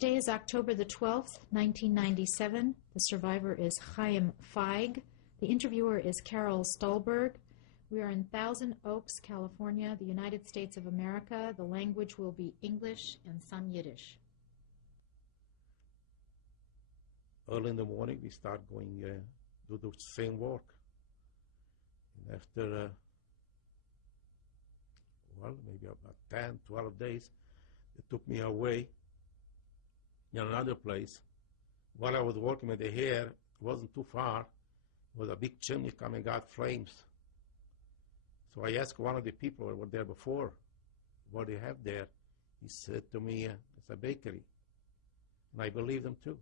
Today is October the 12th, 1997. The survivor is Chaim Feig. The interviewer is Carol Stolberg. We are in Thousand Oaks, California, the United States of America. The language will be English and some Yiddish. Early in the morning, we start going do the same work. And after, maybe about 10, 12 days, they took me away in another place. While I was working with the hair, it wasn't too far. There was a big chimney coming out, flames. So I asked one of the people who were there before, what do you have there? He said to me, it's a bakery. And I believed him too.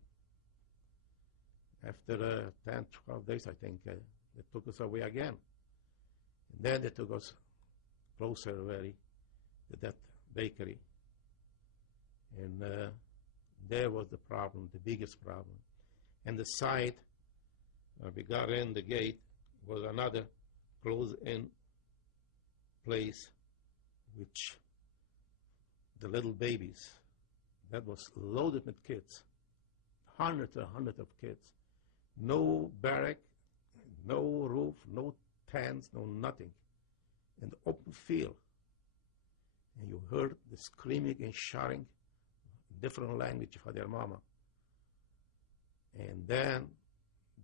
After 10, 12 days, I think, they took us away again. And then they took us closer very to that bakery. And there was the problem, the biggest problem. And the side, we got in the gate, was another closed-in place, which the little babies, that was loaded with kids, hundreds and hundreds of kids. No barrack, no roof, no tents, no nothing. In the open field. And you heard the screaming and shouting, different language for their mama. And then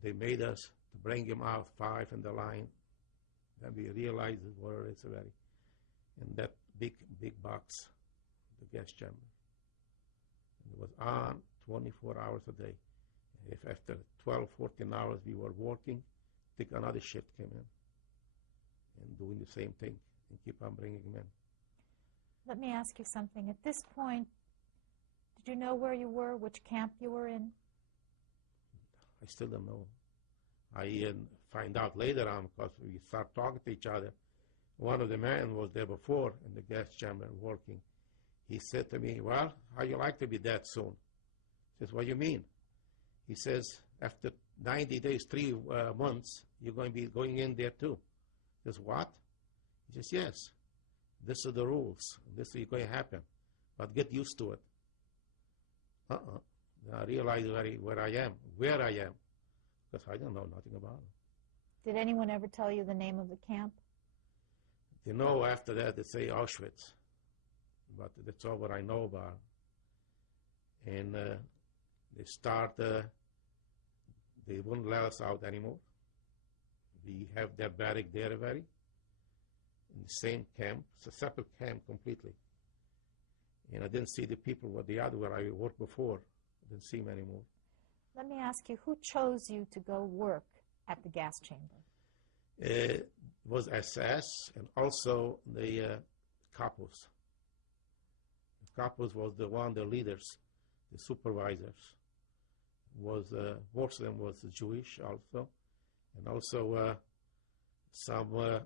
they made us to bring him out, 5 in the line. Then we realized where it's very, in that big box, the gas chamber. And it was on 24 hours a day. If after 12, 14 hours we were working, take another shift came in and doing the same thing and keep on bringing him in. Let me ask you something. At this point, did you know where you were, which camp you were in? I still don't know. I find out later on because we start talking to each other. One of the men was there before in the gas chamber working. He said to me, well, how you like to be dead soon? I says, what do you mean? He says, after 90 days, 3 months, you're going to be going in there too. He says, what? He says, yes. This are the rules. This is going to happen. But get used to it. I realize where I am, because I don't know nothing about it. Did anyone ever tell you the name of the camp? You know, after that, they say Auschwitz. But that's all what I know about. And they start, they wouldn't let us out anymore. We have that barrack there in the same camp. It's a separate camp completely. And I didn't see the people where I worked before. I didn't see them anymore. Let me ask you, who chose you to go work at the gas chamber? It was SS and also the capos. The capos was the leaders, the supervisors. Most of them was Jewish also, and also some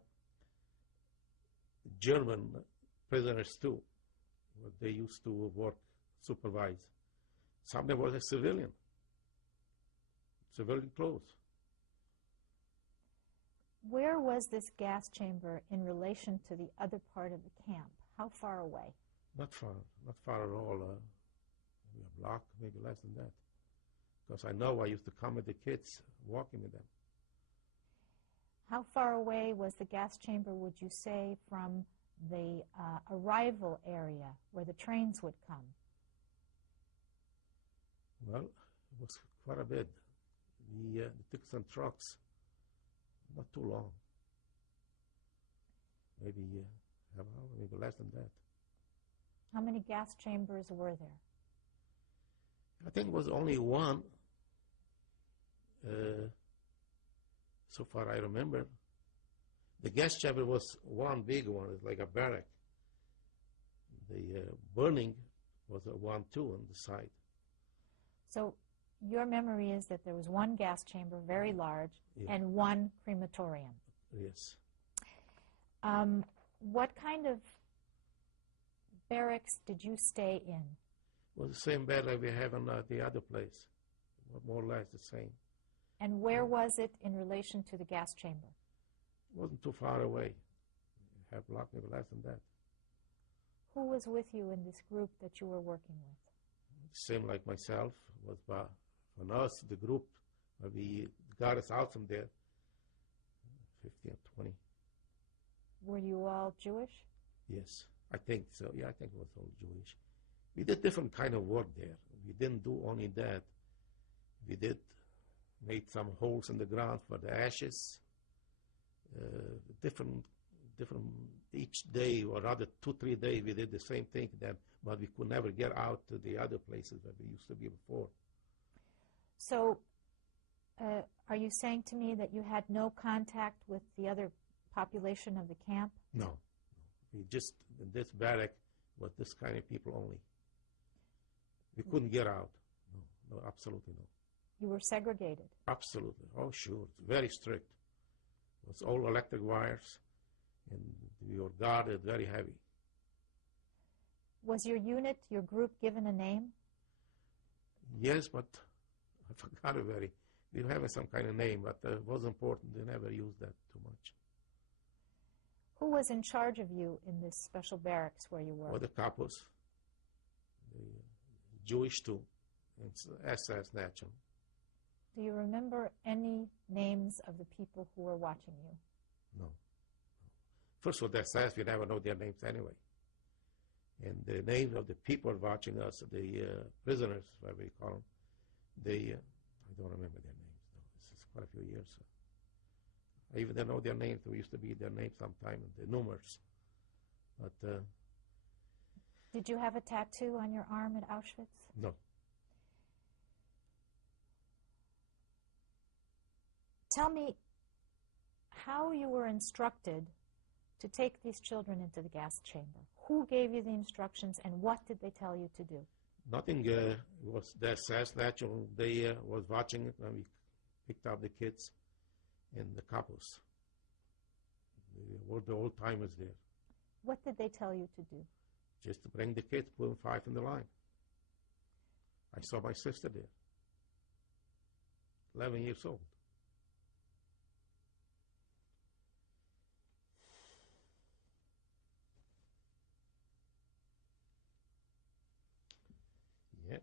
German prisoners too. They used to work, supervise. Some of them was a civilian clothes. Where was this gas chamber in relation to the other part of the camp? How far away? Not far at all. Maybe a block, maybe less than that. Because I know I used to come with the kids, walking with them. How far away was the gas chamber, would you say, from the arrival area where the trains would come? Well, it was quite a bit. We took some trucks, not too long. Maybe half an hour, maybe less than that. How many gas chambers were there? I think it was only one, so far I remember. The gas chamber was one big one, it's like a barrack. The burning was a 1-2 on the side. So your memory is that there was one gas chamber, very large, yeah, and one crematorium. Yes. What kind of barracks did you stay in? It was the same bed like we have in the other place, more or less the same. And where was it in relation to the gas chamber? It wasn't too far away. Half block, maybe less than that. Who was with you in this group that you were working with? same like myself, was from us, the group, we got us out from there, 15 or 20. Were you all Jewish? Yes, I think so. Yeah, I think it was all Jewish. We did different kind of work there. We didn't do only that. We made some holes in the ground for the ashes. Different, each day, or rather 2-3 days, we did the same thing then, but we could never get out to the other places where we used to be before. So, are you saying to me that you had no contact with the other population of the camp? No. We just, in this barrack, was this kind of people only. We couldn't get out. No, absolutely no. You were segregated? Absolutely. Oh, sure. Very strict. It was all electric wires, and we were guarded very heavy. Was your unit, your group, given a name? Yes, but I forgot it very. We were having some kind of name, but it was important. They never used that too much. Who was in charge of you in this special barracks where you were? Or the capos, the Jewish too, and SS natural. Do you remember any names of the people who were watching you? No. First of all, the SS, we never know their names anyway. And the names of the people watching us, the prisoners, whatever we call them, I don't remember their names. No, this is quite a few years. I even don't know their names. There used to be their names sometime, the numbers. But did you have a tattoo on your arm at Auschwitz? No. Tell me how you were instructed to take these children into the gas chamber. Who gave you the instructions, and what did they tell you to do? Nothing. Was the SS natural. They was watching it when we picked up the kids and the couples. They were the old timers there. What did they tell you to do? Just to bring the kids, put them 5 in the line. I saw my sister there, 11 years old. Yeah.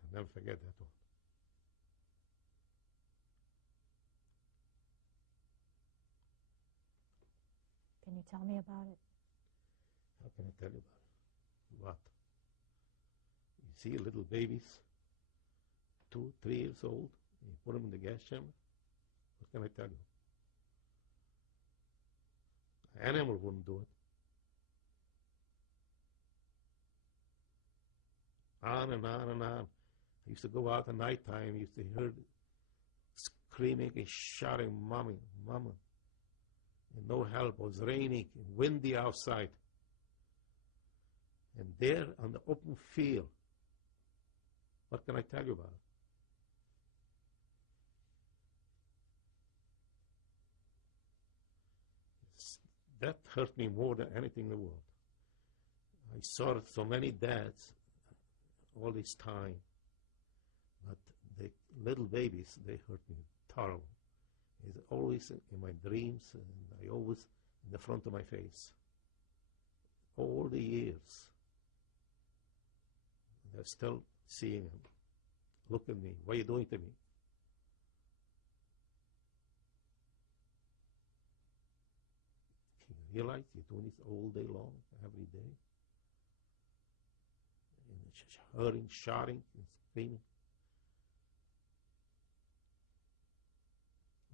I'll never forget that one. Can you tell me about it? How can I tell you about it? What? You see little babies, 2, 3 years old, and you put them in the gas chamber? What can I tell you? An animal wouldn't do it. On and on and on. I used to go out at night time, used to hear screaming and shouting, "Mommy, Mama." And no help. It was raining and windy outside. And there on the open field, what can I tell you about it? That hurt me more than anything in the world. I saw so many dads all this time, but the little babies, they hurt me terrible. It's always in my dreams, and I always in the front of my face. All the years, they're still seeing him. Look at me. What are you doing to me? Can you realize you're doing this all day long, every day? And hurting, shouting, and screaming.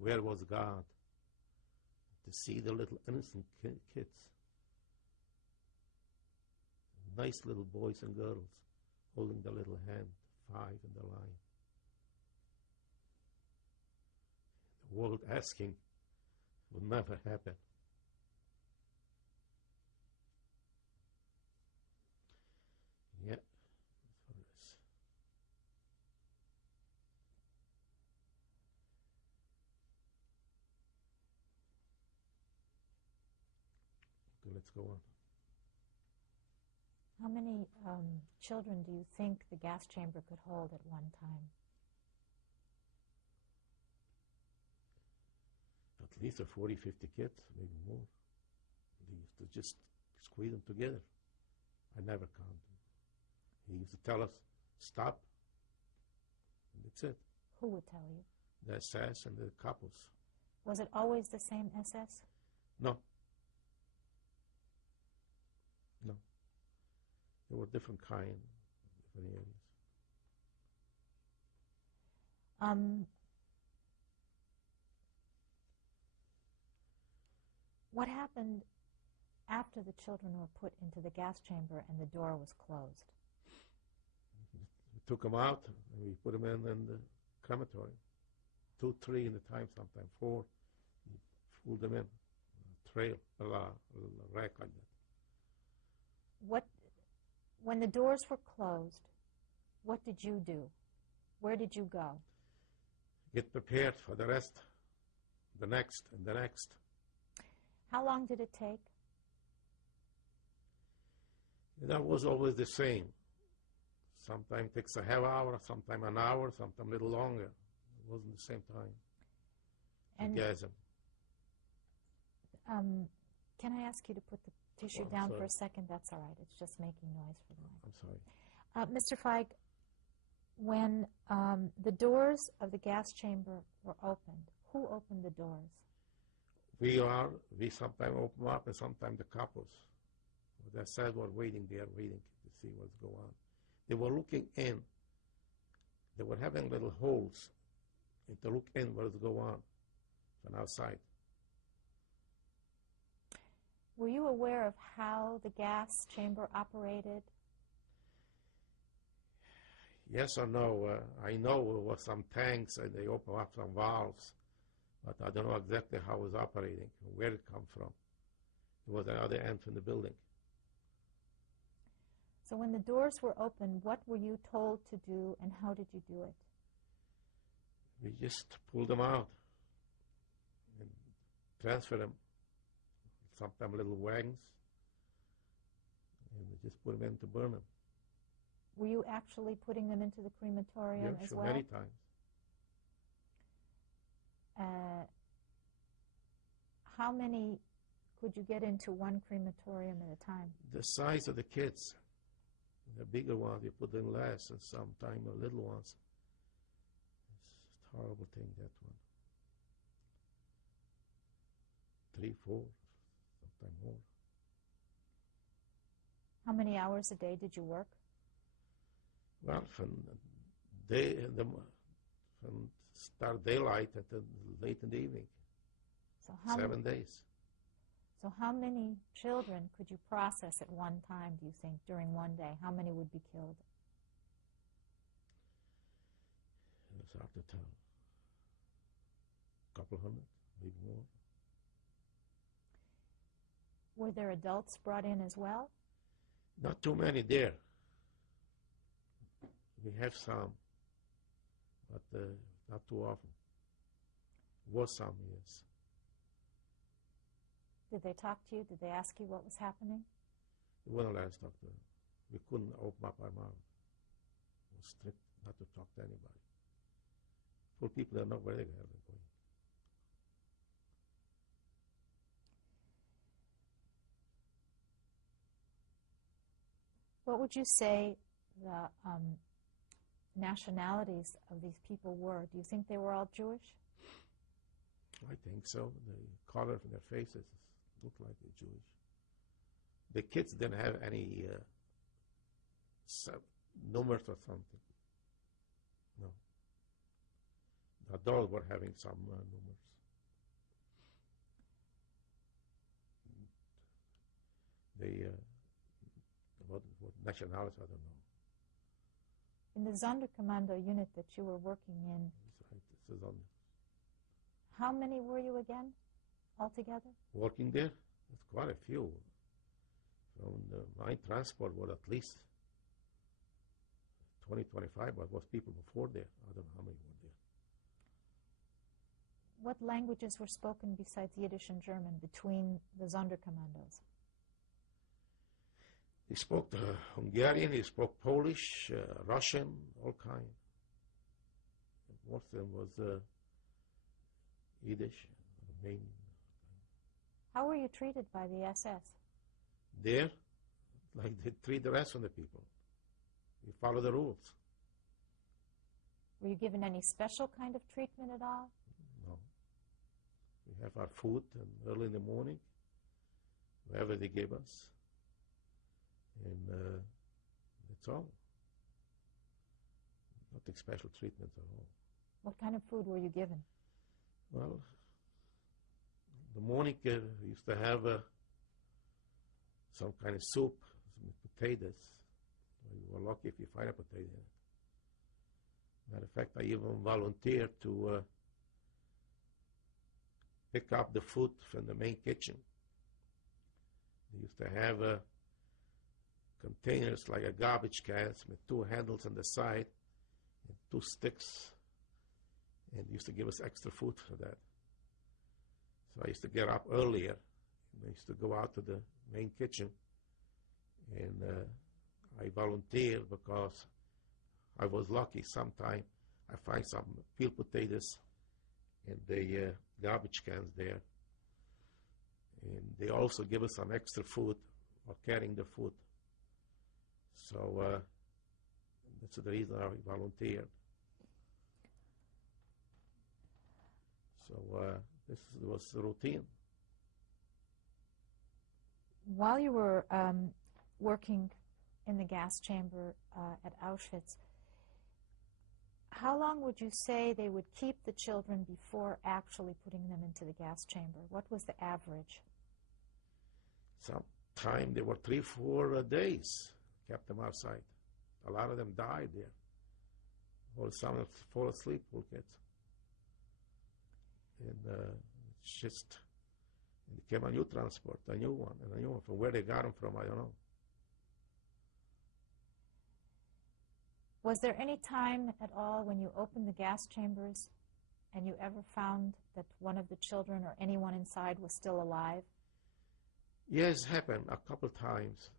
Where was God to see the little innocent kids, nice little boys and girls, holding the little hand, 5 in the line? The world asking would never happen. Yeah. Let's go on. How many children do you think the gas chamber could hold at one time? At least 40, 50 kids, maybe more. They used to just squeeze them together. I never counted. He used to tell us, stop, and that's it. Who would tell you? The SS and the couples. Was it always the same SS? No. No. There were different kind, different areas. What happened after the children were put into the gas chamber and the door was closed? We took them out and we put them in the crematorium. 2, 3 in the time, sometimes 4. We fooled them in. A trail, a rack like that. When the doors were closed, what did you do? Where did you go? Get prepared for the rest, the next, and the next. How long did it take? That was always the same. Sometimes it takes a half hour, sometimes an hour, sometimes a little longer. It wasn't the same time. And gas them. Can I ask you to put the tissue down for a second? That's all right. It's just making noise for the mic. I'm sorry. Mr. Feig, when the doors of the gas chamber were opened, who opened the doors? We sometimes open up and sometimes the couples. The SS were waiting there, waiting to see what's going on. They were looking in. They were having little holes and to look in what's going on from outside. Were you aware of how the gas chamber operated? Yes or no? I know it was some tanks and they open up some valves, but I don't know exactly how it was operating, where it come from. It was another end from the building. So when the doors were open, what were you told to do and how did you do it? We just pulled them out and transferred them, sometimes little wagons, and we just put them in to burn them. Were you actually putting them into the crematorium as well? Many times. How many could you get into one crematorium at a time? The size of the kids. The bigger ones you put in less, and sometimes the little ones. It's a horrible thing, that one. 3, 4, sometimes more. How many hours a day did you work? Well, from start daylight until late in the evening. So 7 days. So how many children could you process at one time, do you think, during one day? How many would be killed? It's hard to tell. A couple hundred, maybe more. Were there adults brought in as well? Not too many there. We have some, but not too often. Was some, yes. Did they talk to you? Did they ask you what was happening? They wouldn't let us talk to them. We couldn't open up our mouth. It was strict not to talk to anybody. Poor people don't know where they're going. What would you say the nationalities of these people were? Do you think they were all Jewish? I think so. The color from their faces looked like they're Jewish. The kids didn't have any numbers or something. No. The adults were having some numbers. What nationality, I don't know. In the Sonderkommando unit that you were working in, That's right. How many were you again, altogether? Working there? That's quite a few. From the mine transport were at least 20, 25, but was people before there. I don't know how many were there. What languages were spoken besides Yiddish and German between the Sonderkommandos? He spoke Hungarian, he spoke Polish, Russian, all kinds. Most of them was Yiddish, Romanian. How were you treated by the SS? there, like they treat the rest of the people. We follow the rules. Were you given any special kind of treatment at all? No. We have our food early in the morning, wherever they give us. And that's all. Nothing special treatment at all. What kind of food were you given? Well, the morning we used to have some kind of soup, some potatoes. You were lucky if you find a potato in it. Matter of fact, I even volunteered to pick up the food from the main kitchen. They used to have containers like a garbage cans with two handles on the side and two sticks, and they used to give us extra food for that. So I used to get up earlier, and I used to go out to the main kitchen, and I volunteered because I was lucky. Sometime I find some peeled potatoes in the garbage cans there, and they also give us some extra food or carrying the food. So that's the reason I volunteered. So this was the routine. While you were working in the gas chamber at Auschwitz, how long would you say they would keep the children before actually putting them into the gas chamber? What was the average? Sometime they were 3-4 days, kept them outside. A lot of them died there. Or some fall asleep, poor kids. And it's just, it became a new transport, a new one, and a new one. From where they got them from, I don't know. Was there any time at all when you opened the gas chambers and you ever found that one of the children or anyone inside was still alive? Yes, it happened a couple times.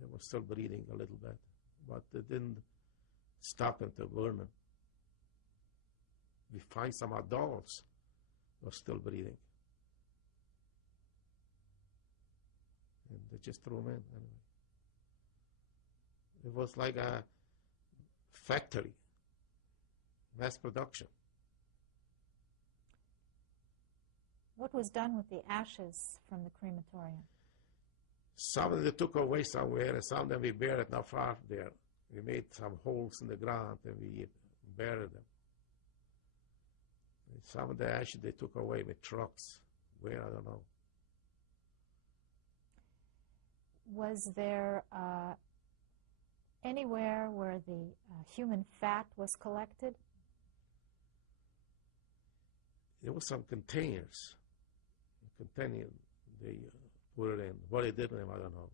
They were still breathing a little bit, but they didn't stop them to burn them. We find some adults who are still breathing. And they just threw them in anyway. It was like a factory, mass production. What was done with the ashes from the crematorium? Some of them they took away somewhere, and some of them we buried not far there. We made some holes in the ground and we buried them. And some of the ashes they took away with trucks. Where, I don't know. Was there anywhere where the human fat was collected? There were some containers. Containing, they put it in. What they did with them, I don't know.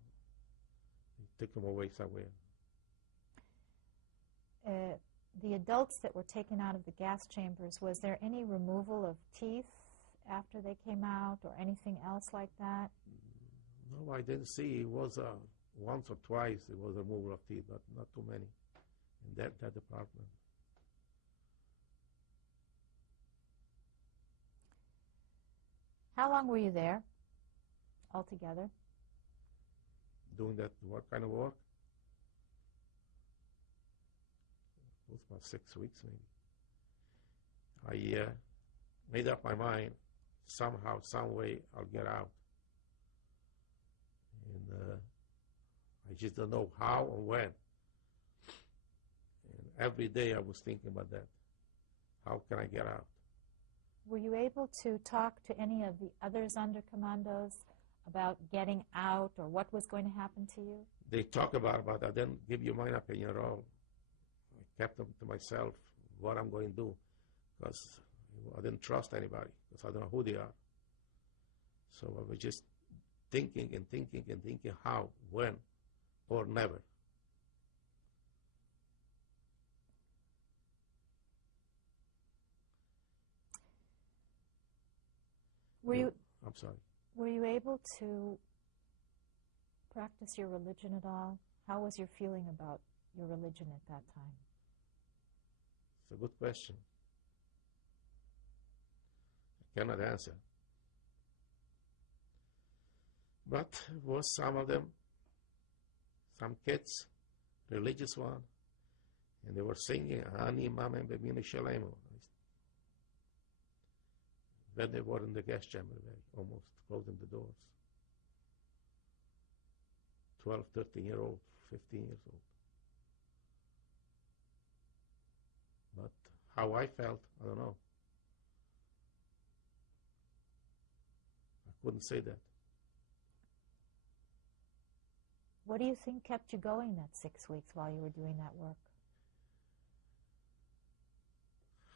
They took them away somewhere. The adults that were taken out of the gas chambers, was there any removal of teeth after they came out or anything else like that? No, I didn't see. It was once or twice it was removal of teeth, but not too many in that department. How long were you there altogether? Doing that, what kind of work? It was about 6 weeks maybe. I made up my mind, somehow, some way, I'll get out. And I just don't know how or when. And every day I was thinking about that. How can I get out? Were you able to talk to any of the other Sonderkommandos about getting out or what was going to happen to you? They talk about it, but I didn't give you my opinion at all. I kept them to myself, what I'm going to do, because I didn't trust anybody, because I don't know who they are. So I was just thinking and thinking and thinking how, when, or never. I'm sorry. Were you able to practice your religion at all? How was your feeling about your religion at that time? It's a good question. I cannot answer. But was some of them some kids, religious one, and they were singing, Ani Mama Bebini Shalemo. When they were in the gas chamber, almost closing the doors. 12, 13-year-old, 15 years old. But how I felt, I don't know. I couldn't say that. What do you think kept you going that 6 weeks while you were doing that work?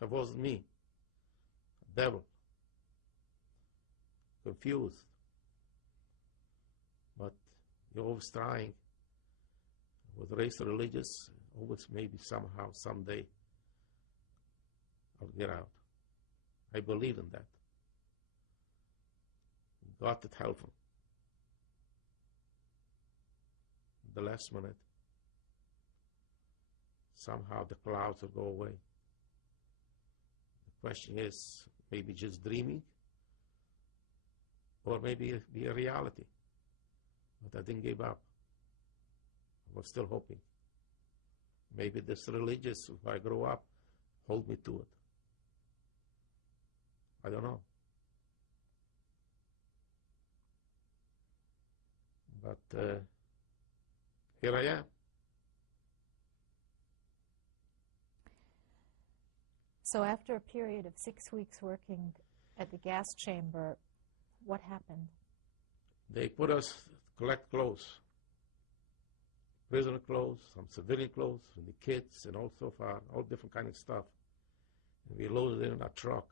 It wasn't me. Devil. Confused. But you're always trying. I was raised religious. Always maybe somehow, someday, I'll get out. I believe in that. God to help him. The last minute, somehow the clouds will go away. The question is, maybe just dreaming, or maybe it'll be a reality. But I didn't give up. I was still hoping. Maybe this religious, if I grow up, hold me to it. I don't know. But here I am. So after a period of 6 weeks working at the gas chamber, what happened? They put us collect clothes, prisoner clothes, some civilian clothes, and the kids, and all so far, all different kind of stuff. And we loaded it in a truck.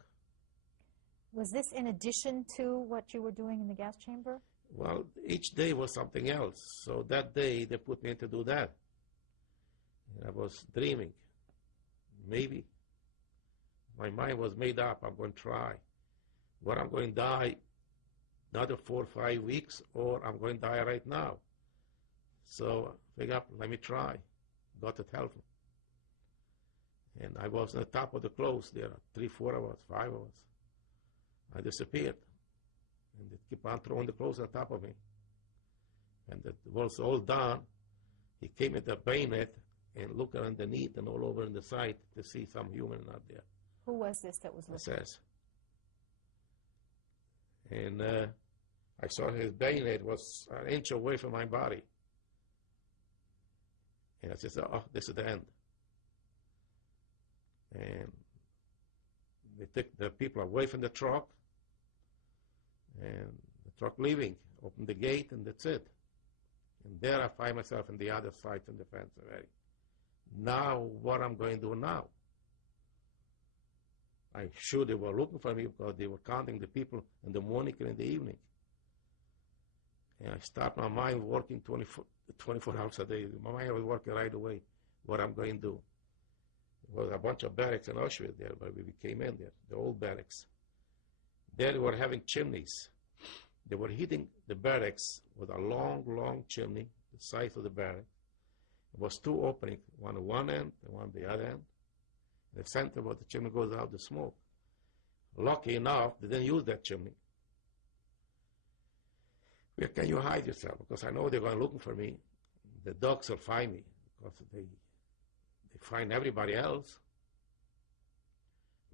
Was this in addition to what you were doing in the gas chamber? Well, each day was something else. So that day, they put me in to do that. And I was dreaming. Maybe. My mind was made up. I'm going to try. Whether I'm going to die another 4 or 5 weeks, or I'm going to die right now. So I figured, let me try. God to help me. And I was on the top of the clothes there, 3, 4 hours, 5 hours. I disappeared. And they keep on throwing the clothes on top of me. And it was all done. He came with a bayonet and looked underneath and all over in the side to see some human out there. Who was this that was looking? Says. And I saw his bayonet was an inch away from my body. And I said, oh, this is the end. And they took the people away from the truck. And the truck leaving, opened the gate, and that's it. And there I find myself on the other side of the fence already. Now, what I'm going to do now? I'm sure they were looking for me because they were counting the people in the morning and in the evening. And I start my mind working 24 hours a day. My mind was working right away, what I'm going to do. There was a bunch of barracks in Auschwitz there, but we came in there, the old barracks. There they were having chimneys. They were heating the barracks with a long, long chimney, the size of the barrack. It was 2 openings, one on one end and one on the other end. In the center where the chimney goes out the smoke. Lucky enough, they didn't use that chimney. Where can you hide yourself? Because I know they're going looking for me. The dogs will find me because they find everybody else.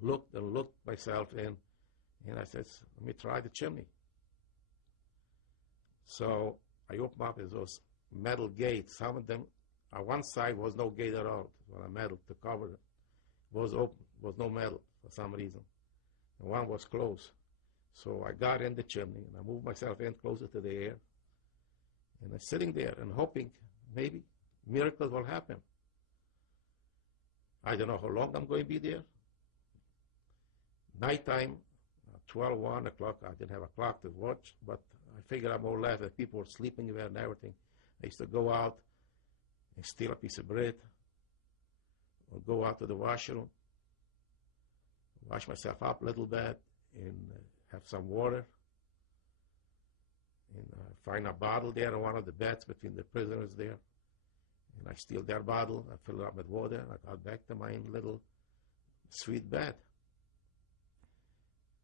Looked and looked myself in. And I said, let me try the chimney. So I opened up those metal gates. Some of them, on one side was no gate at all. It was a metal to cover it. It was open, was no metal for some reason. And one was closed. So I got in the chimney and I moved myself in closer to the air. And I'm sitting there and hoping maybe miracles will happen. I don't know how long I'm going to be there. Nighttime, 12, 1 o'clock, I didn't have a clock to watch, but I figured out more or less that people were sleeping there and everything. I used to go out and steal a piece of bread, or go out to the washroom, wash myself up a little bit, and have some water, and find a bottle there on one of the beds between the prisoners there. And I steal their bottle, I fill it up with water, and I got back to my little sweet bed.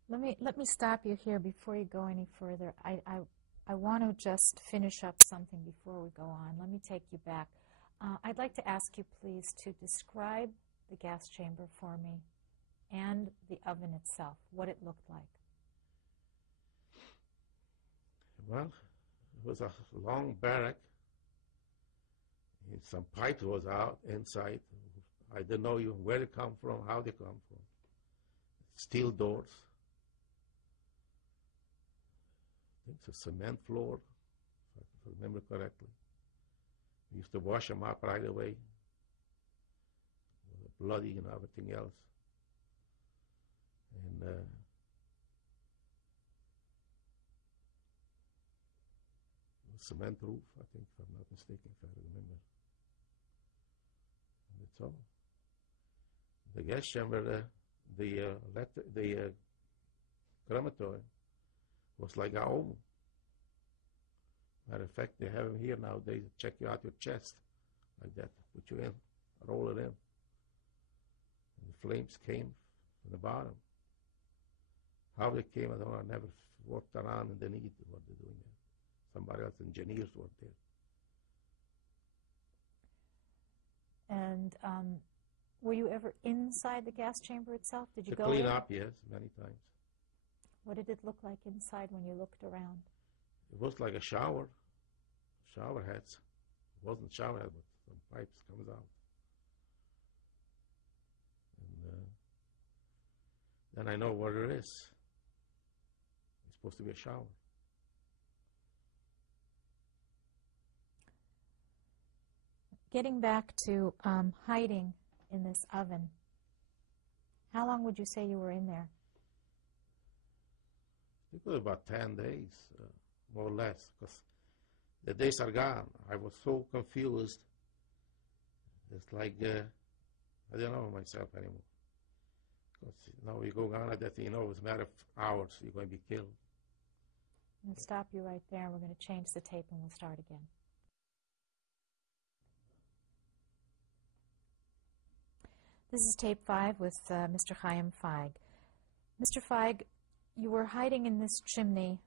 Let me stop you here before you go any further. I want to just finish up something before we go on. Let me take you back. I'd like to ask you, please, to describe the gas chamber for me and the oven itself, what it looked like. Well, it was a long barrack. And some pipes was out inside. I didn't know even where they come from, how they come from. Steel doors. I think it's a cement floor, if I remember correctly. We used to wash them up right away. Bloody and everything else. And cement roof, I think, if I'm not mistaken, if I remember. And that's all. The gas chamber, the crematory was like a home. Matter of fact, they have them here now. They check you out your chest like that, put you in, roll it in. And the flames came from the bottom. How they came, I don't know. I never walked around underneath what they're doing there. Somebody else, engineers worked there. And were you ever inside the gas chamber itself? Did you to go clean in? up, yes, many times. What did it look like inside when you looked around? It was like a shower heads. It wasn't shower head, but some pipes comes out. And then I know what it is. It's supposed to be a shower. Getting back to hiding in this oven, how long would you say you were in there? It was about 10 days, more or less, because the days are gone. I was so confused. It's like, I don't know myself anymore. Because now you go on at that, you know, it's a matter of hours, you're going to be killed. I'm going to stop you right there. We're going to change the tape and we'll start again. This is tape 5 with Mr. Chaim Feig. Mr. Feig, you were hiding in this chimney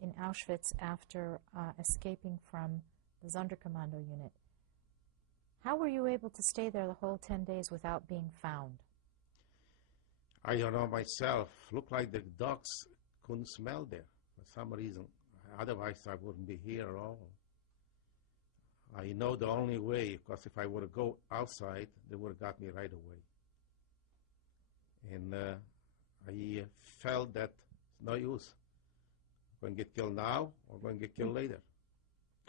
in Auschwitz after escaping from the Sonderkommando unit. How were you able to stay there the whole 10 days without being found? I don't know myself. Looked like the dogs couldn't smell there for some reason. Otherwise, I wouldn't be here at all. I know the only way, because if I were to go outside, they would have got me right away. And I felt that it's no use. I'm going to get killed now or going to get killed later.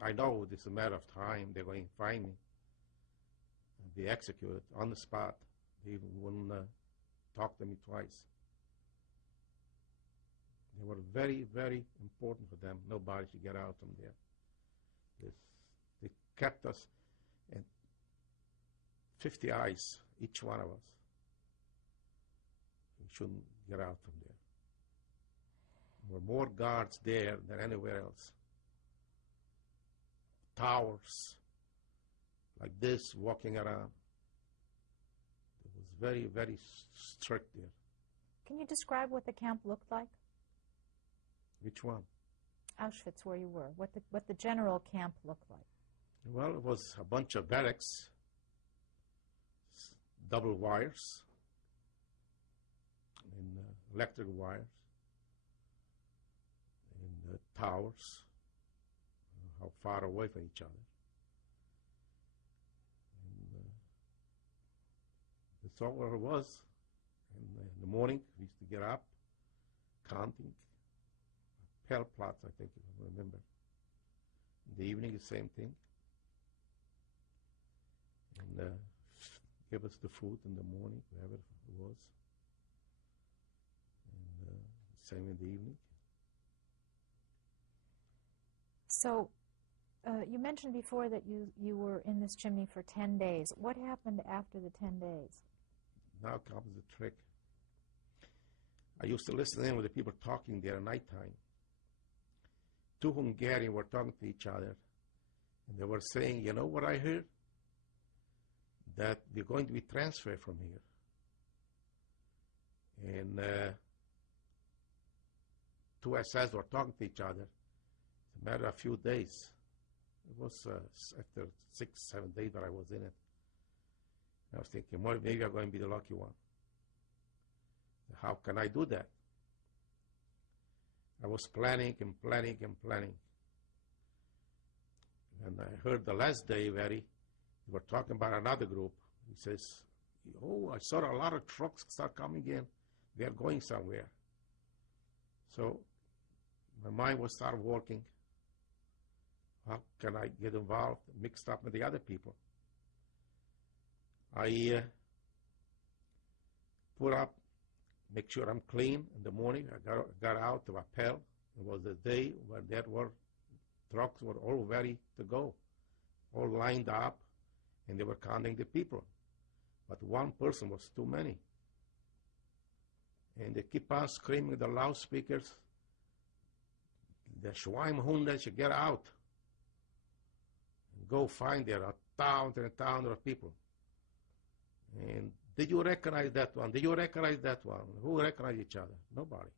I know it's a matter of time. They're going to find me and be executed on the spot. They even wouldn't talk to me twice. They were very, very important for them. Nobody should get out from there. They kept us in 50 eyes, each one of us. We shouldn't get out from there. There were more guards there than anywhere else. Towers, like this, walking around. It was very, very strict there. Can you describe what the camp looked like? Which one? Auschwitz, where you were. What the general camp looked like. Well, it was a bunch of barracks, double wires, and electric wires, and towers, how far away from each other. And that's all there was. And in the morning, we used to get up, counting, pell plots, I think, if I remember. In the evening, the same thing. And give us the food in the morning, wherever it was. And same in the evening. So, you mentioned before that you were in this chimney for 10 days. What happened after the 10 days? Now comes the trick. I used to listen in with the people talking there at nighttime. Two Hungarians were talking to each other, and they were saying, you know what I heard? That we're going to be transferred from here. And two SS were talking to each other. a matter of a few days. It was after 6, 7 days that I was in it. I was thinking, well, maybe I'm going to be the lucky one. How can I do that? I was planning and planning and planning. And I heard the last day, they were talking about another group. He says, oh, I saw a lot of trucks start coming in. They are going somewhere. So my mind was start working. How can I get involved, mixed up with the other people? I put up, make sure I'm clean in the morning. I got out to Appel. It was the day when trucks were all ready to go, all lined up, and they were counting the people. But one person was too many. And they keep on screaming the loudspeakers, the Schweinhunde should get out and go find there a thousand and thousands of people. And did you recognize that one? Did you recognize that one? Who recognized each other? Nobody.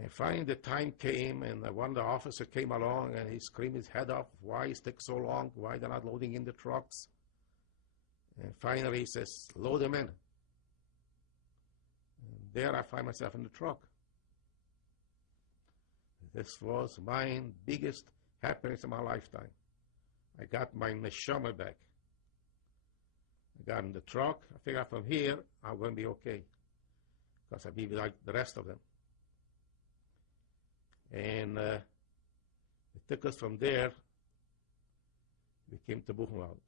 And finally the time came, and one of the officers came along, and he screamed his head off, why it takes so long? Why they're not loading in the trucks? And finally he says, load them in. And there I find myself in the truck. This was my biggest happiness in my lifetime. I got my neshama back. I got in the truck. I figured from here, I'm going to be okay, because I'll be like the rest of them. And it took us from there. We came to Buchenwald.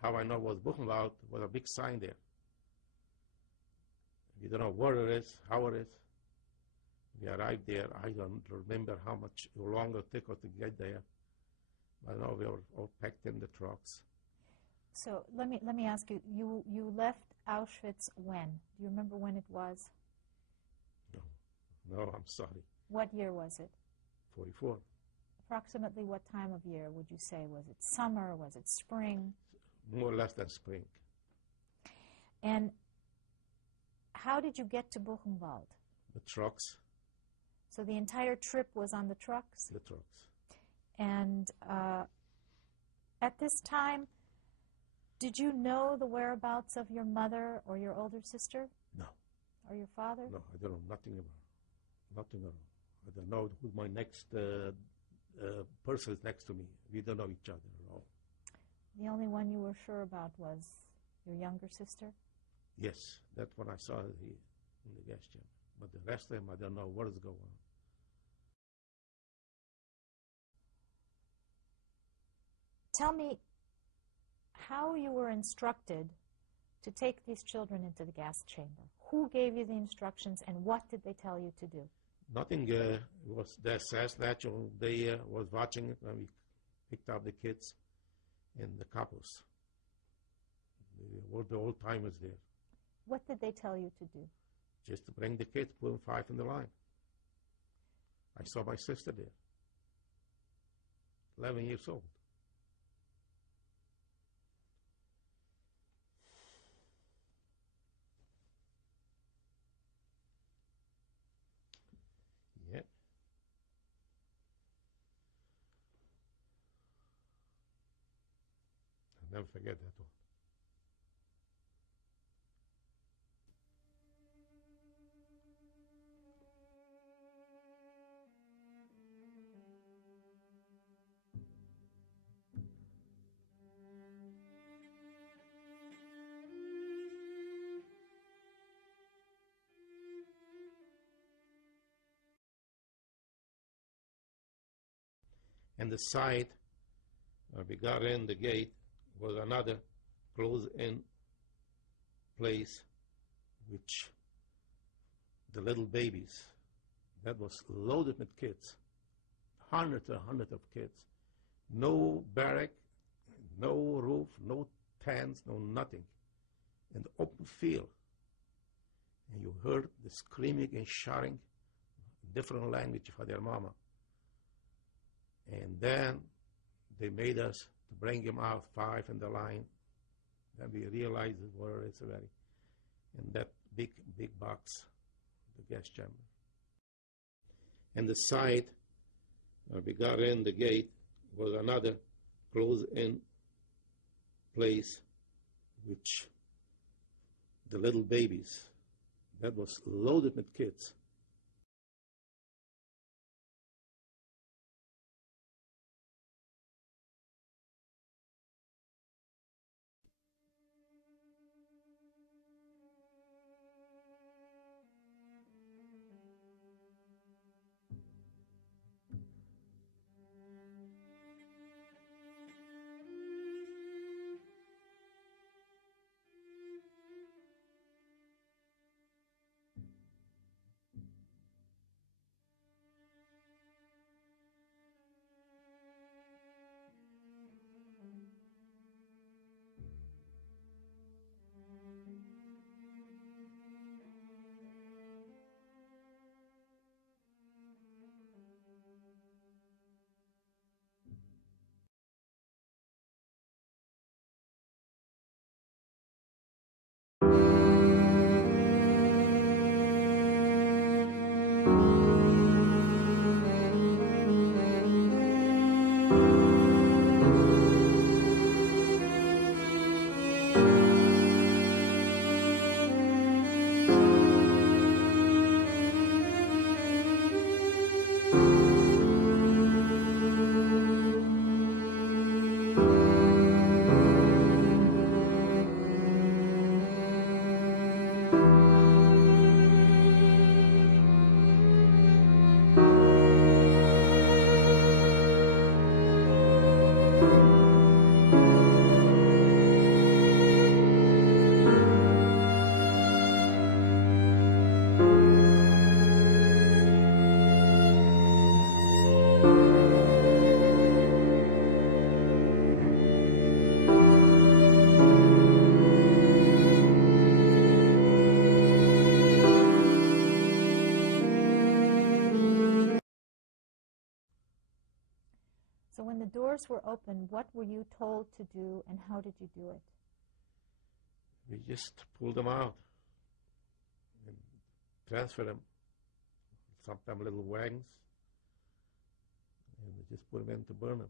How I know it was Buchenwald was a big sign there. You don't know where it is, how it is. We arrived there. I don't remember how much longer it took us to get there. But no, we were all packed in the trucks. So let me ask you, you left Auschwitz when? Do you remember when it was? No, I'm sorry. What year was it? 44. Approximately what time of year would you say? Was it summer? Was it spring? More or less than spring. And how did you get to Buchenwald? The trucks. So the entire trip was on the trucks? The trucks. And at this time, did you know the whereabouts of your mother or your older sister? No. Or your father? No, I don't know nothing about it. Nothing at all. I don't know who my next person is next to me. We don't know each other at all. The only one you were sure about was your younger sister? Yes, that's when I saw in the gas chamber. But the rest of them, I don't know what is going on. Tell me how you were instructed to take these children into the gas chamber. Who gave you the instructions, and what did they tell you to do? Nothing was the SS natural. They was watching it when we picked up the kids in the campus. The old timers there. What did they tell you to do? Just to bring the kids, put them 5 in the line. I saw my sister there, 11 years old. Yeah. I'll never forget that one. And the side, we got in the gate, was another closed-in place, which the little babies, that was loaded with kids, hundreds and hundreds of kids. No barrack, no roof, no tents, no nothing. In the open field. And you heard the screaming and shouting, different language for their mama. And then they made us to bring him out 5 in the line. Then we realized where it's already. In that big box, the gas chamber. And the side, When we got in the gate was another closed-in place, which the little babies, that was loaded with kids. So when the doors were open, what were you told to do and how did you do it? We just pulled them out and transferred them, sometimes little wagons, and we just put them in to burn them.